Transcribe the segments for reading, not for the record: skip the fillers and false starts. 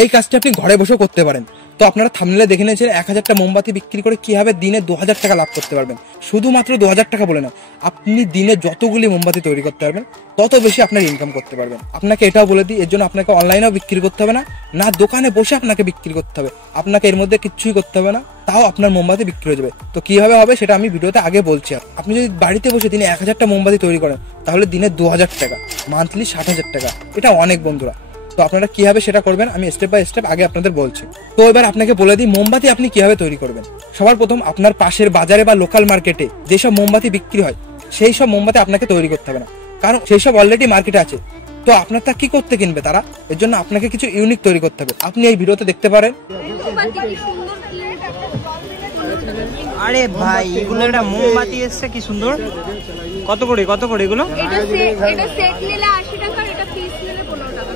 এই কাজটা আপনি ঘরে বসেও করতে পারেন। তো আপনারা থাম্বনেলে দেখে নিয়েছেন 1000টা মোমবাতি বিক্রি করে কিভাবে দিনে 2000 টাকা লাভ করতে পারবেন। শুধুমাত্র 2000 টাকা বলে না, আপনি দিনে যতগুলি মোমবাতি তৈরি করতে পারবেন তত বেশি আপনার ইনকাম করতে পারবেন। আপনাকে এটাও বলে দিই, এর জন্য আপনাকে অনলাইনেও বিক্রি করতে হবে না, না দোকানে বসে আপনাকে বিক্রি করতে হবে। আপনাকে এর মধ্যে কিছুই করতে হবে না, তাও আপনার মোমবাতি বিক্রি হয়ে যাবে। তো কিভাবে হবে সেটা আমি ভিডিওতে আগে বলছি। আপনি যদি বাড়িতে বসে দিনে 1000টা মোমবাতি তৈরি করেন তাহলে দিনে 2000 টাকা, মান্থলি 60,000 টাকা। এটা অনেক বন্ধুরা। তো আপনারা কিভাবে সেটা করবেন আমি স্টেপ বাই স্টেপ আগে আপনাদের বলছি। তো এবার আপনাকে বলে দিই মোমবাতি আপনি কিভাবে তৈরি করবেন। সবার প্রথম আপনার পাশের বাজারে বা লোকাল মার্কেটে যেসব মোমবাতি বিক্রি হয় সেই সব মোমবাতি আপনাকে তৈরি করতে হবে না, কারণ সেই সব অলরেডি মার্কেটে আছে। তো আপনার তা কি করতে কিনবে তারা, এর জন্য আপনাকে কিছু ইউনিক তৈরি করতে হবে। আপনি এই ভিডিওতে দেখতে পারেন। আরে ভাই এগুলো একটা মোমবাতি এসছে, কি সুন্দর। কত করে এগুলো? এটা সেট নিলে 80 টাকা, এটা পিস নিলে 15 টাকা।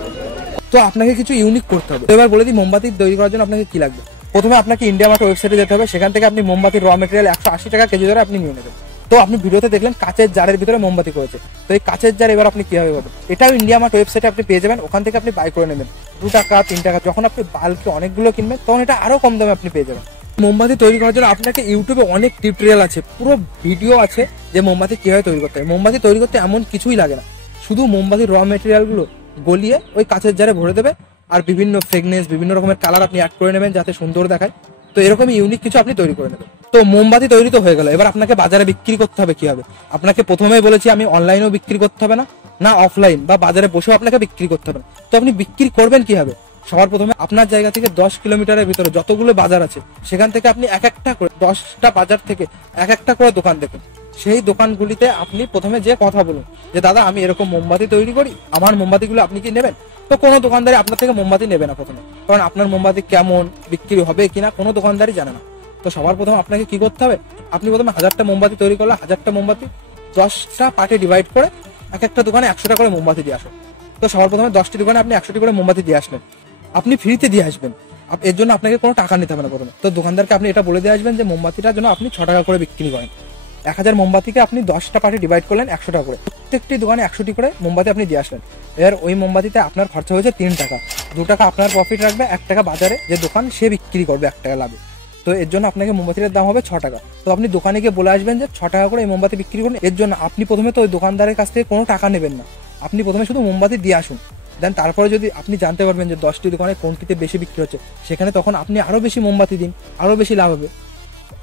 তো আপনাকে কিছু ইউনিক করতে হবে। এবার বলে দিই মোমবাতি তৈরি করার জন্য আপনাকে কি লাগবে। প্রথমে আপনাকে ইন্ডিয়া মার্ট ওয়েবসাইটে যেতে হবে, সেখান থেকে আপনি মোমবাতির র মেটেরিয়াল 180 টাকা কেজি ধরে আপনি নিয়ে নেবেন। তো আপনি ভিডিওতে দেখলেন কাচের জারের ভিতরে মোমবাতি করেছে। তো এই কাচের জার এবার আপনি কিভাবে পাবেন, এটাও ইন্ডিয়া মার্ট ওয়েবসাইটে আপনি পেয়ে যাবেন। ওখান থেকে আপনি বাই করে নেবেন 2 টাকা 3 টাকা। যখন আপনি বাল্কে অনেকগুলো কিনবেন তখন এটা আরো কম দামে আপনি পেয়ে যাবেন। মোমবাতি তৈরি করার জন্য আপনাকে ইউটিউবে অনেক টিউটোরিয়াল আছে, পুরো ভিডিও আছে যে মোমবাতি কিভাবে তৈরি করতে হয়। মোমবাতি তৈরি করতে এমন কিছুই লাগে না, শুধু মোমবাতির র মেটেরিয়াল গুলো গলিয়ে ওই কাচের জারে ভরে দেবে, আর বিভিন্ন ফ্রেগনেন্স বিভিন্ন রকমের কালার আপনি অ্যাড করে নেবেন যাতে সুন্দর দেখায়। তো এরকমই ইউনিক কিছু আপনি তৈরি করে নেবেন। তো মোমবাতি তৈরি তো হয়ে গেল, এবার আপনাকে বাজারে বিক্রি করতে হবে কিভাবে। আপনাকে প্রথমেই বলেছি আমি অনলাইনেও বিক্রি করতে হবে না, না অফলাইন বা বাজারে বসেও আপনাকে বিক্রি করতে হবে না। তো আপনি বিক্রি করবেন কিভাবে। সবার প্রথমে আপনার জায়গা থেকে 10 কিলোমিটারের ভিতরে যতগুলো বাজার আছে সেখান থেকে আপনি এক একটা করে 10টা বাজার থেকে এক একটা করে দোকান দেখুন। সেই দোকানগুলিতে আপনি প্রথমে যে কথা বলুন যে দাদা আমি এরকম মোমবাতি তৈরি করি, আমার মোমবাতিগুলো আপনি কি নেবেন। তো কোনো দোকানদারি আপনার থেকে মোমবাতি নেবে না প্রথমে, কারণ আপনার মোমবাতি কেমন বিক্রি হবে কিনা কোনো দোকানদারই জানে না। তো সবার প্রথমে আপনাকে কি করতে হবে, আপনি প্রথমে 1000টা মোমবাতি তৈরি করলে 1000টা মোমবাতি 10টা পার্টে ডিভাইড করে এক একটা দোকানে 100টা করে মোমবাতি দিয়ে আসুন। তো সবার প্রথমে 10টি দোকানে আপনি 100টি করে মোমবাতি দিয়ে আসলেন, আপনি ফ্রিতে দিয়ে আসবেন। এর জন্য আপনাকে কোনো টাকা নিতে হবে না প্রথমে। তো দোকানদারকে আপনি এটা বলে দিয়ে আসবেন যে মোমবাতিটার জন্য আপনি 6 টাকা করে বিক্রি করেন। 1000 মোমবাতিকে আপনি 10টা পার্টে ডিভাইড করলেন 100 টাকা করে, প্রত্যেকটি দোকানে 100টি করে মোমবাতি আপনি দিয়ে আসলেন। এবার ওই মোমবাতিতে আপনার খরচা হয়েছে 3 টাকা, 2 টাকা আপনার প্রফিট রাখবে, 1 টাকা বাজারে যে দোকান সে বিক্রি করবে 1 টাকা লাভে। তো এর জন্য আপনাকে মোমবাতির দাম হবে 6 টাকা। তো আপনি দোকানে গিয়ে বলে আসবেন যে 6 টাকা করে এই মোমবাতি বিক্রি করুন। এর জন্য আপনি প্রথমে তো ওই দোকানদারের কাছ থেকে কোনো টাকা নেবেন না, আপনি প্রথমে শুধু মোমবাতি দিয়ে আসুন। দেন তারপরে যদি আপনি জানতে পারবেন যে 10টি দোকানে কোনটিতে বেশি বিক্রি হচ্ছে, সেখানে তখন আপনি আরো বেশি মোমবাতি দিন, আরো বেশি লাভ হবে।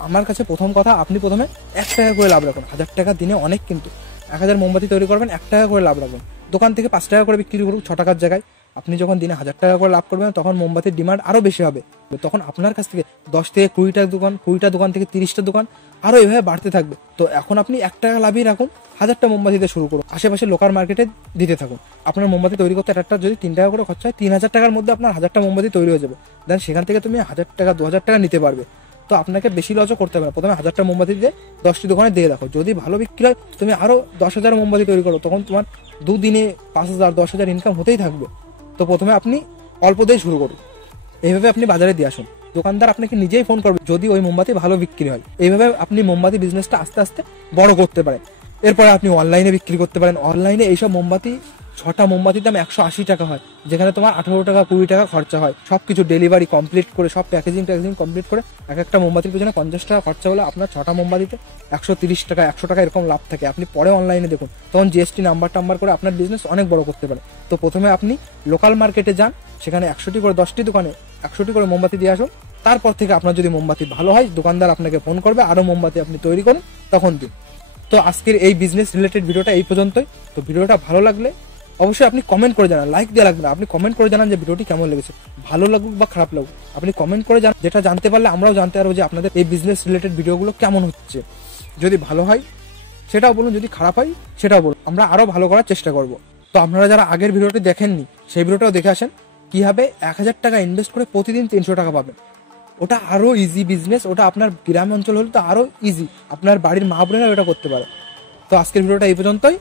আমার কাছে প্রথম কথা আপনি প্রথমে 1 টাকা করে লাভ রাখুন। 1000 টাকা দিনে অনেক, কিন্তু 1000 মোমবাতি তৈরি করবেন 1 টাকা করে লাভ রাখুন। দোকান থেকে 5 টাকা করে বিক্রি করুন 6 টাকার জায়গায়। আপনি যখন দিনে 1000 টাকা করে লাভ করবেন তখন মোমবাতির ডিমান্ড আরো বেশি হবে। তখন আপনার কাছ থেকে 10 থেকে 20টা দোকান, 20টা দোকান থেকে 30টা দোকান, আরো এভাবে বাড়তে থাকবে। তো এখন আপনি 1 টাকা লাভই রাখুন, 1000টা মোমবাতি দিয়ে শুরু করুন, আশেপাশে লোকাল মার্কেটে দিতে থাকুন। আপনার মোমবাতি তৈরি করতে একটা যদি 3 টাকা করে খরচা হয়, 3000 টাকার মধ্যে আপনার 1000টা মোমবাতি তৈরি হয়ে যাবে। দেন সেখান থেকে তুমি 1000 টাকা 2000 টাকা নিতে পারবে। তো আপনাকে বেশি লসও করতে হবে না, প্রথমে 1000টা মোমবাতি দিয়ে 10টি দোকানে দিয়ে রাখো। যদি ভালো বিক্রি হয় তুমি আরো 10,000 মোমবাতি তৈরি করো, তখন তোমার 2 দিনে 5,000 10,000 ইনকাম হতেই থাকবে। তো প্রথমে আপনি অল্প দিয়ে শুরু করুন, এইভাবে আপনি বাজারে দিয়ে আসুন। দোকানদার আপনাকে নিজেই ফোন করবে যদি ওই মোমবাতি ভালো বিক্রি হয়। এইভাবে আপনি মোমবাতি বিজনেসটা আস্তে আস্তে বড় করতে পারেন। এরপরে আপনি অনলাইনে বিক্রি করতে পারেন। অনলাইনে এইসব মোমবাতি 6টা মোমবাতির দাম 180 টাকা হয়, যেখানে তোমার 18 টাকা 20 টাকা খরচা হয়। সবকিছু ডেলিভারি কমপ্লিট করে, সব প্যাকেজিং কমপ্লিট করে এক একটা মোমবাতির পিছনে 50 টাকা খরচা হলে আপনার 6টা মোমবাতিতে 130 টাকা 100 টাকা এরকম লাভ থাকে। আপনি পরে অনলাইনে দেখুন, তখন জিএসটি নাম্বার করে আপনার বিজনেস অনেক বড় করতে পারে। তো প্রথমে আপনি লোকাল মার্কেটে যান, সেখানে 100টি করে 10টি দোকানে 100টি করে মোমবাতি দিয়ে আসুন। তারপর থেকে আপনার যদি মোমবাতি ভালো হয় দোকানদার আপনাকে ফোন করবে, আরো মোমবাতি আপনি তৈরি করুন, তখন দিন। তো আজকের এই বিজনেস রিলেটেড ভিডিওটা এই পর্যন্তই। তো ভিডিওটা ভালো লাগলে অবশ্যই আপনি কমেন্ট করে জানান, লাইক দেওয়া লাগবে না, আপনি কমেন্ট করে জানান যে ভিডিওটি কেমন লেগেছে। ভালো লাগুক বা খারাপ লাগুক আপনি কমেন্ট করে জানান, যেটা জানতে পারলে আমরাও জানতে পারবো যে আপনাদের এই বিজনেস রিলেটেড ভিডিওগুলো কেমন হচ্ছে। যদি ভালো হয় সেটাও বলুন, যদি খারাপ হয় সেটাও বলুন, আমরা আরো ভালো করার চেষ্টা করব। তো আপনারা যারা আগের ভিডিওটি দেখেননি সেই ভিডিওটাও দেখে আসেন, কিভাবে 1000 টাকা ইনভেস্ট করে প্রতিদিন 300 টাকা পাবেন। ওটা আরো ইজি বিজনেস, ওটা আপনার গ্রাম অঞ্চল হলে তো আরো ইজি, আপনার বাড়ির মা বোনেরা ওটা করতে পারে। তো আজকের ভিডিওটা এই পর্যন্তই।